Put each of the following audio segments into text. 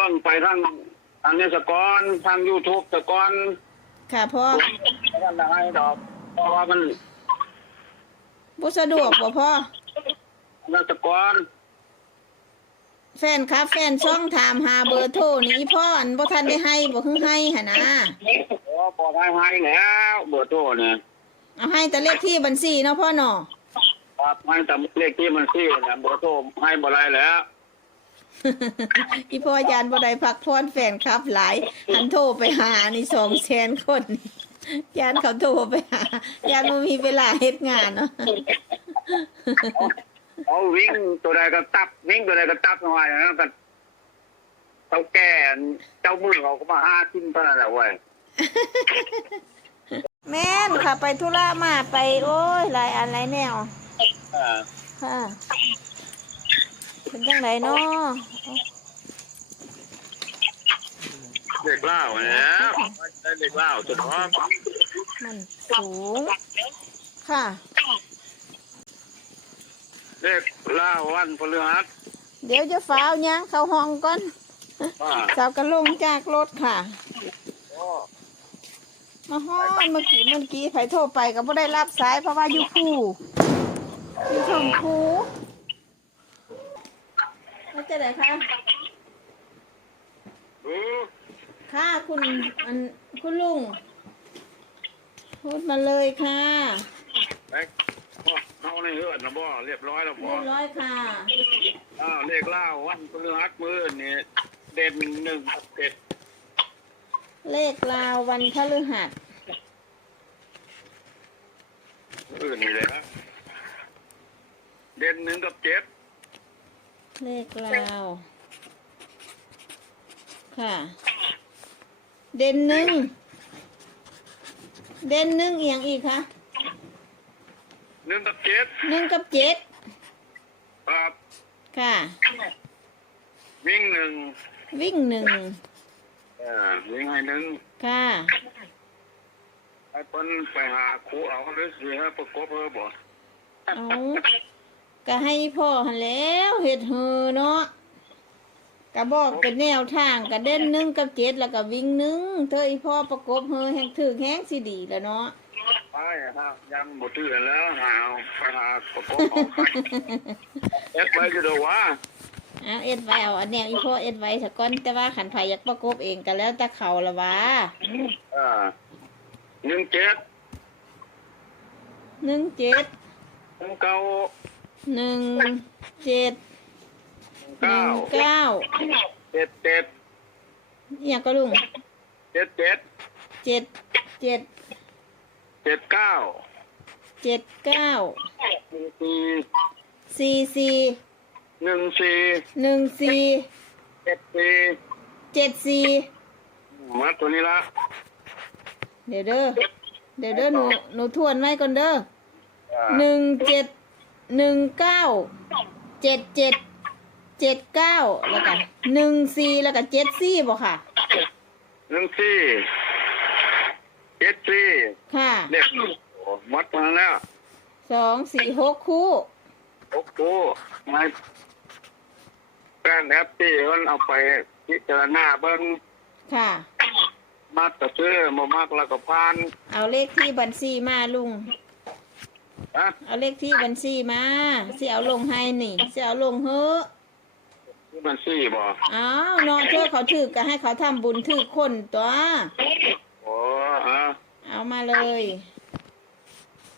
บิ้งไปทั้งอันนี้สกอนทางยูทูบสกอนค่ะพ่อนั่นได้ดอกเพราะว่ามันบ่สะดวกบ่พ่ออันนั้นสกอนแฟนครับ แฟนช่องถามหาเบอร์โทรนี้พ่ออันบ่ทันได้ให้บ่ฮึให้หั่นนะโอ้ปลอดภัยให้แล้วเบอร์โทรเนี่ยเอาให้แต่เลขที่บัญชีเนาะพ่อเนาะปลอดภัยแต่เลขที่มันซี่เนี่ยเบอร์โทรให้บ่ได้แล้ว อีพ่อยานบ่ได้พักพรแฟนครับ หลายหันโทรไปหานี่200,000คนยานเขาโทรไปหายานบ่มีเวลาเฮ็ดงานเนาะเอาวิ่งตัวใดก็ตับ วิ่งตัวใดก็ตับหน่อยแล้วก็เท่าแก่เจ้ามือเขาก็มาหากินเท่านั้นแหละเว้ยแม่นค่ะ ไปธุระมาไป โอ้ยหลายอันหลายแนวเออค่ะ เป็นจังไดเนาะเด็กเล่าเนี่ยได้เด็กเล่าสุดท้องมันสูง ค่ะเด็กเล่าวันพฤหัสเดี๋ยวจะฟ้าวย่างเข้าห้องก่อนว่าสาวก็ลงจากรถค่ะโอ้มาห้อนเมื่อกี้เมื่อกี้ไผโทรไปก็บ่ได้รับสายเพราะว่าอยู่คู่อยู่ช่องคู่แล้ว จะไหนคะดูค่ะคุณอันคุณลุงพูดมาเลยค่ะ ไปเอาในเฮือนนะบ่เรียบร้อยแล้วบ่เรียบร้อยค่ะ อ้าวเลขเล่าวันพฤหัสมื้อนี่เด่นหนึ่งกับเจ็ดเลขลาววันพฤหัสอื่นนี่เลยนะเด่นหนึ่งกับเจ็ด เลขลาว ค่ะ เด่นหนึ่ง เด่นหนึ่งเอียงอีกคะหนึ่งกับเจ็ดหนึ่งกับเจ็ดครับค่ะ วิ่งหนึ่งวิ่งหนึ่งเออวิ่งให้หนึ่งค่ะไอ้เปิ้นไปหาครูเอาหรือสิฮะประกบเพิ่นบ่เอา ก็ให้พ่อหันแล้วเห็ดเฮอเนาะก็บอกเป็นแนวทางก็เด่นหนึ่งกับเจ็ดแล้วก็วิ่งหนึ่งเธออีพ่อประกบเฮอแห่งถือแห้งสิดีแล้วเนาะไปฮะยังบ่ตื่นแล้วหาเอาไปหาประกบเอาไปเอ็ดไว้จะดูว่าเอาเอ็ดไว้เอาอันแนวอีพ่อเอ็ดไว้สะก้อนแต่ว่าขันไผอยากประกบเองก็แล้วแต่เขาละวะเออหนึ่งเจ็ดหนึ่งเจ็ดหนึ่งเก้า หนึ่งเจ็ดหนึ่เก้างเก้าเจ็ดเจ็ดเนี่ยก็ลุงเจ็ดเจ็ดเจ็ดเจ็ดเจ็ดเก้าเจ็ดเก้าหนึ่งสี่สี่สี่หนึ่งสี่หนึ่งสี่เจ็ดสี่เจ็ดสี่มาตัวนี้ละเดี๋ยวเด้อเดี๋ยวเด้อหนูหนูทวนไว้ก่อนเด้อเออหนึ่งเจ็ด หนึ่งเก้าเจ็ดเจ็ดเจ็ดเก้าแล้วกันหนึ่งสี่แล้วก็เจ็ดสี่บ่ค่ะ หนึ่งสี่เจ็ดสี่ค่ะเด็กโอ้มัดมาแล้วสองสี่หกคู่โอ้โหไม่แป้นแอปปี้มันเอาไปพิจารณาเบิ้งค่ะ มักก็ซื้อบ่มักแล้วก็พาน เอาเลขที่บัญชีมาลุง นะเอาเลขที่บัญชีมาสิเอาลงให้นี่สิเอาลงเฮ้อะที่มันซี่บ่อ้าวเนอนเชื่อเขาถือก็ให้เขาทำบุญถือคนตัว โอ้ฮะเอามาเลย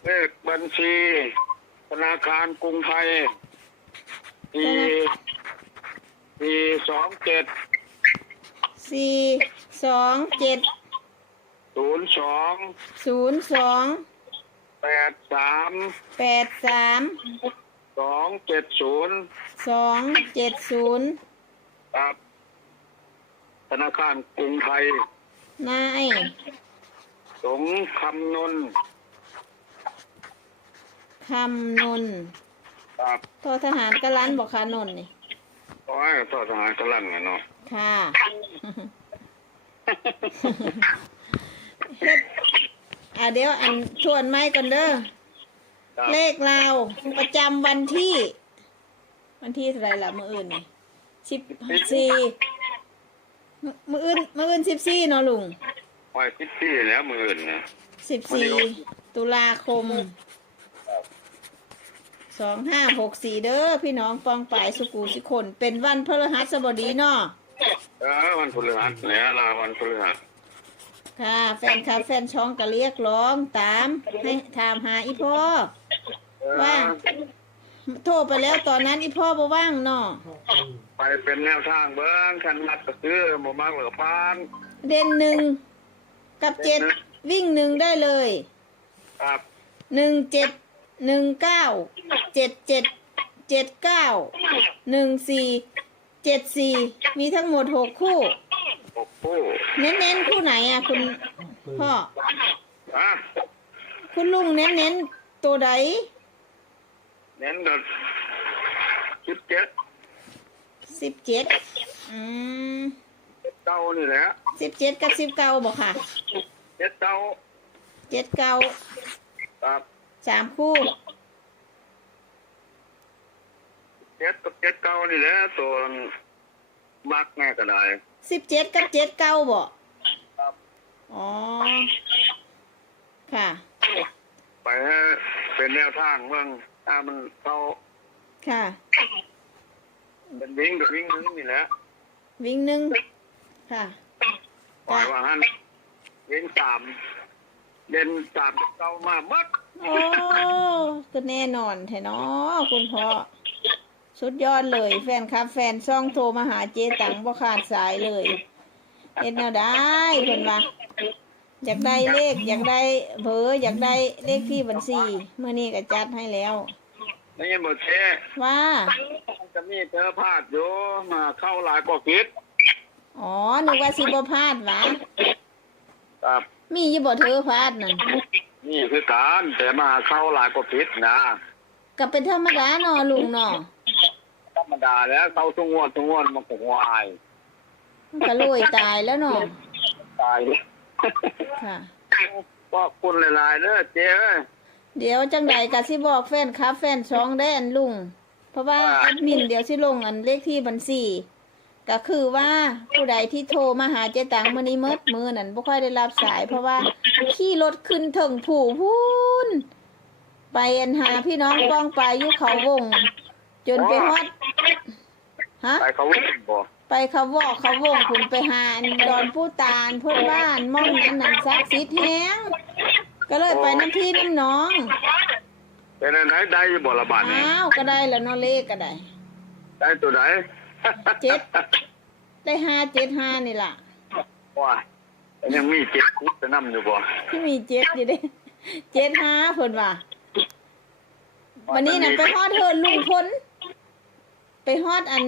เลขบัญชี ธนาคารกรุงไทยปีปีสองเจ็ดสี่สองเจ็ดศูนย์สองศูนย์สอง แปดสามแปดสามสองเจ็ดศูนย์สองเจ็ดศูนย์ครับธนาคารกรุงไทย นาย สงคำนนท์คำนนครับทอทหารกะลันบอกคานนนี่ โอ้ยต่อทหารกำลังไงเนาะค่ะ เฮ็ด อะเดี๋ยวอันชวนไม้ก่อนเด้อครับเลขเราวประจำวันที่ วันที่เท่าไหรล่ะมื่ออื่นนี่สิบสี่มื้อมื้ออื่นมื้ออื่นสิบสี่เนาะลุงไว้พิธีแล้วมืออื่นนะ สิบสี่ตุลาคมสองห้าหกสี่เด้อพี่น้องปองป่ายสุกูสิคน เป็นวันพฤหัสบดีเนาะเออวันพฤหัสแล้วลาวันพฤหัส ค่ะ แฟนคลับแฟนช่องก็เรียกร้องตามให้ถามหาอีพ่อเออว่าโทรไปแล้วตอนนั้นอีพ่อบ่ว่างเนาะไปเป็นแนวทางเบิ้งคันนัดก็ซื้อหมู่มากเหลือพานเด่นหนึ่งกับเจ็ดวิ่งหนึ่งได้เลย ครับหนึ่งเจ็ดหนึ่งเก้าเจ็ดเจ็ดเจ็ดเก้าหนึ่งสี่เจ็ดสี่มีทั้งหมดหกคู่ โอ้โหเน้นๆคู่ไหนอะคุณพ่อ อะคุณลุงเน้นๆตัวใดเน้นกับสิบเจ็ดสิบเจ็ดอืมเก้านี่แหละสิบเจ็ดกับสิบเก้าบอกค่ะเจ็ดเก้าเจ็ดเก้าครับสามคู่เจ็ดกับเจ็ดเก้านี่แหละตัวมักแม่ก็ได้ สิบเจ็ดกับเจ็ดเก้าบอกครับ อ๋อ ค่ะ ไปให้เป็นแนวทางเมืองถ้ามันเข้าค่ะ เป็นวิ่งกับวิ่งนึงนี่แหละวิ่งหนึ่งค่ะ ปล่อยว่าหันวิ่งสามเด่นสามเก้ามาหมัดโอ้ก็แน่นอนแท้เนาะคุณพ่อ สุดยอดเลย แฟนครับ แฟนซ่องโทรมาหาเจตังบ่ขาดสายเลยเห็นแนวได้เพิ่นว่าอยากได้เลข อยากได้เบอร์อยากได้เลขที่บัญชีเมื่อนี้ก็จัดให้แล้วนี่หมดเทว่าจะมีเธอพลาดอยู่มาเข้าหลายกว่าคิดอ๋อนึกว่าสิบ่พลาดหวะครับมีอยู่บ่เธอพลาดนั่นนี่คือการแต่มาเข้าหลายกว่าคิดนะก็เป็นธรรมดาเนาะลุงเนาะ ธรรมดาแล้วเข้าทุกงวดทุกงวดมันก็วายมันก็โรยตายแล้วเนาะตายค่ะก็คุณหลายๆเด้อเจ้เอ้ยเดี๋ยวจังใดก็สิบอกแฟนครับ แฟนช่องได้อันลุง เพราะว่าว่าแอดมินเดี๋ยวสิลงอันเลขที่บัญชีก็คือว่าผู้ใดที่โทรมาหาเจ๊ตังมื้อนี้เมิดมือนั่นบ่ค่อยได้รับสาย เพราะว่าขี่รถขึ้นถึงผู้พูนไปอันหาพี่น้องป้องไปอยู่เขาวง จนไปฮอด ฮะ ไปเขาวิ่งบ่ไปเขาวอกเขาวงคุณไปหาอันดอนผู้ตาลเพื่อนบ้านม่องนั้นนั่นซักซิดแฮงก็เลยไปน้ำพี่น้ำน้องเป็นอันไหนได้อยู่บ่ละบาดนี่อ้าวก็ได้แล้วเนาะเลขก็ได้ได้ตัวไหน เจ็ดได้ห้าเจ็ดห้านี่ล่ะว้ายังมีเจ็ดคุดจะนำอยู่บ่ที่มีเจ็ดอยู่เด้เจ็ดห้าเพิ่นว่าวันนี้น่ะไปฮอดเฮินลุงพ้น ไปฮอดอัน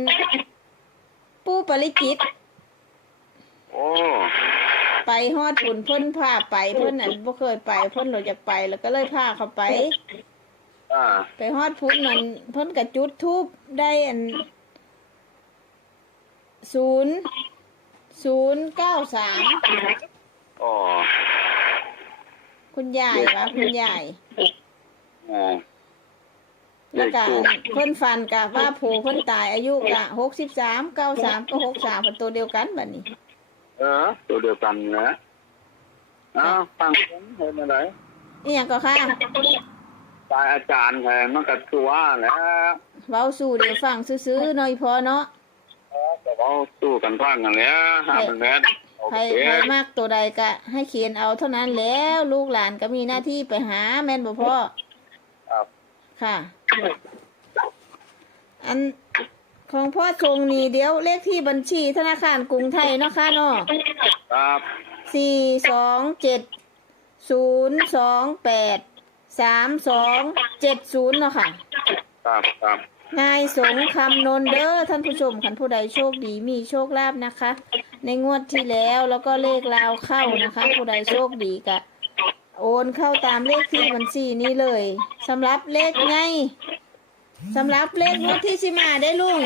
ปู้ปริจิต โอ้ไปฮอดปุ่นเพิ่นพาไปเพิ่นนั่นบ่เคยไปเพิ่นเราอยากไปแล้วก็เลยพาเขาไป อ่าไปฮอดพุ่นนั่นเพิ่นก็จุดทูบได้อันศูนย์ศูนย์เก้าสามอ๋อคุณยายวะคุณยายอ๋อ แล้วก็เพิ่นฟันกะว่าผูเพิ่นตายอายุกะหกสิบสามเก้าสามก็หกสามเป็นตัวเดียวกันบัดนี้ เออ ตัวเดียวกันนะอ้าวฟังผมเห็นอะไรนี่ยังก็ค่ะตายอาจารย์แทนมันก็ตัวแหล้วเว้าสู่เดี๋ยวฟังซื้อๆหน่อยพอเนาะแต่ว่าสู้กันฟังกันแหล้วหาเป็นแม่นโอใครเคใครมากตัวใดก็ให้เขียนเอาเท่านั้นแล้วลูกหลานก็มีหน้าที่ไปหาแม่นบ่พ่อครับค่ะ อันของพ่อทรงนี่เดี๋ยวเลขที่บัญชีธนาคารกรุงไทยเนาะค่ะเนาะครับสี่สองเจ็ดศูนย์สองแปดสามสองเจ็ดศูนย์เนาะค่ะ ครับครับนายสงคำนนเด้อท่านผู้ชมขันผู้ใดโชคดีมีโชคลาภนะคะ ในงวดที่แล้วแล้วก็เลขราวเข้านะคะ ผู้ใดโชคดีกะ โอนเข้าตามเลขที่บัญชีนี้เลยสำหรับเลขไงสำหรับเลขงวดที่สิมาได้ลุง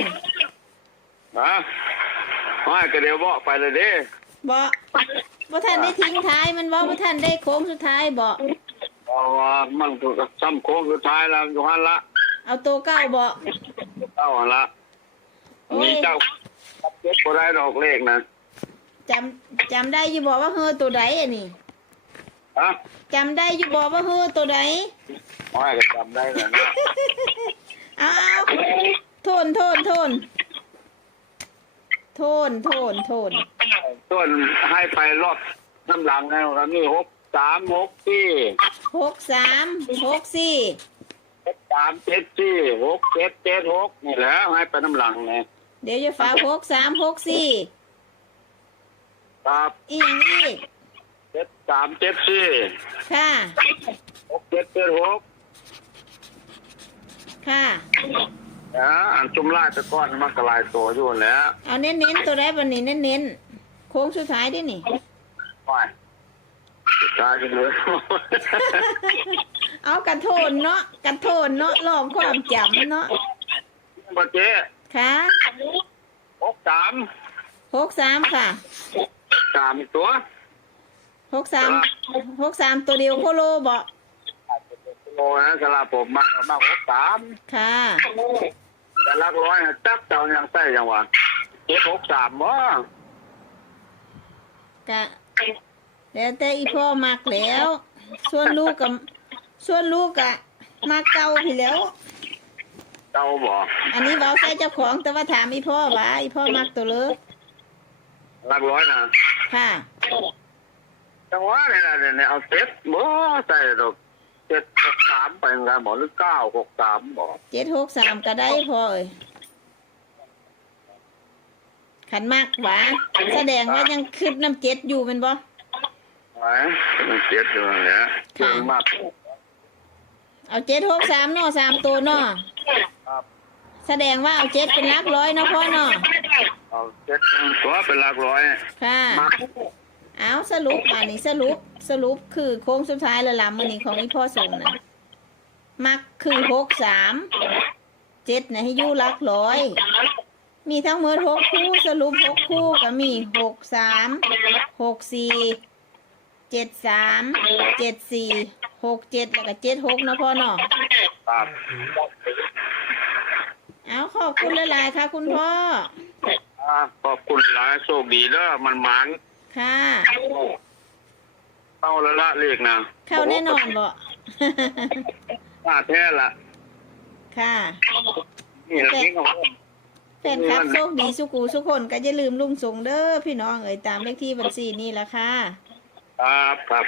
นะไม่ก็เดี๋ยวบอกไปเลยเด้บอกว่าท่านได้ทิ้งท้ายมันบอกว่าท่านได้โค้งสุดท้ายบอกเพราะว่ามันถูกกับซ้ำโค้งสุดท้ายแล้วอยู่หันละ เอาตัวเก้าบอกเจ้าหันละโอ้ยมีเจ้าเจ็บก็ได้ดอกเลขนะจำจำได้อยู่บอกว่าเฮอตัวใดอันนี้ ฮะจำได้อยู่บอกว่าเฮอตัวใดไม่ก็จำได้เลยนะเอาเอาโทนโทนโทนโทนโทนโทนต้นให้ไปรอบน้ำหลังนะแล้วนี่หกสามหกสี่หกสามหกสี่หกสามเจ็ดสี่หกเจ็ดเจ็ดหกนี่แหละให้ไปน้ำหลังไงเดี๋ยวจะฝากหกสามหกสี่ครับอีกอีก เจ็ดสามเจ็ดสี่ค่ะ หกเจ็ดเจ็ดหกค่ะ นะอันจุ่มไล่ตะก้อนมันก็หลายตัวอยู่แล้วเอาเน้นเน้นๆตัวแรกวันนี้เน้นเน้นๆโค้งสุดท้ายด้วยนี่ ไปตายกันเลยเอากระโทนเนาะกระโทนเนาะลองความจำเนาะมาเจ๊ค่ะหกสามหกสามค่ะ สามตัว หกสามหกสามตัวเดียวโคโลบอกโลนะสลาผมมามาหกสามค่ะแต่ลักร้อยน่ะจับเจ้ายังใส่ยังวะเจ็ดหกสามวะกะแล้วแต่อีพ่อมักแล้ว ส่วนลูกกับส่วนลูกกะมาเก่าพี่แหล้วเจ้าบ่อันนี้เบาใส่เจ้าของแต่ว่าถามอีพ่อว่าอีพ่อมักตัวเลิกลักร้อยนะค่ะ จังหวะนี่นะเนี่ยเอาเจ็ดบ่ใส่ดอกเจ็ดหกสามไปไงบ่หรือเก้าหกสามบ่เจ็ดหกสามก็ได้พ่อเอ้ยขันมากหวาแสดงว่ายังคืดน้ำเจ็ดอยู่แมันบ่ไหนมันเจ็ดอยู่นั่นแหละเก่งมากเอาเจ็ดหกสามเนาะสามตัวเนาะครับแสดงว่าเอาเจ็ดเป็นหลักร้อยเนาะพ่อเนาะเอาเจ็ดตัวเป็นลักร้อยค่ะมัก เอาสรุปอันนี้สรุปสรุปคือโค้งสุดท้ายและลำมือนี้ของอีพ่อส่งนะมักคือหกสามเจ็ดนะให้อยู่หลักร้อย มีทั้งหมดหกคู่สรุปหกคู่ก็มีหกสามหกสี่เจ็ดสามเจ็ดสี่หกเจ็ดแล้วก็เจ็ดหกเนาะพ่อเนาะครับเอาขอบคุณหลายๆค่ะ คุณพ่อ อ่าขอบคุณหลายโชคดีเด้อมันหมาน ค่ะ เข้าแล้วละเลขนะเข้าแน่นอนบ่มาแท้ละค่ะ นี่ละนี่เขาแฟนคลับโชคดีสุกูสุกคนก็อย่าลืมลุงส่งเด้อพี่น้องเอ๋ยตามเลขที่บัญชีนี่ละค่ะ ครับครับ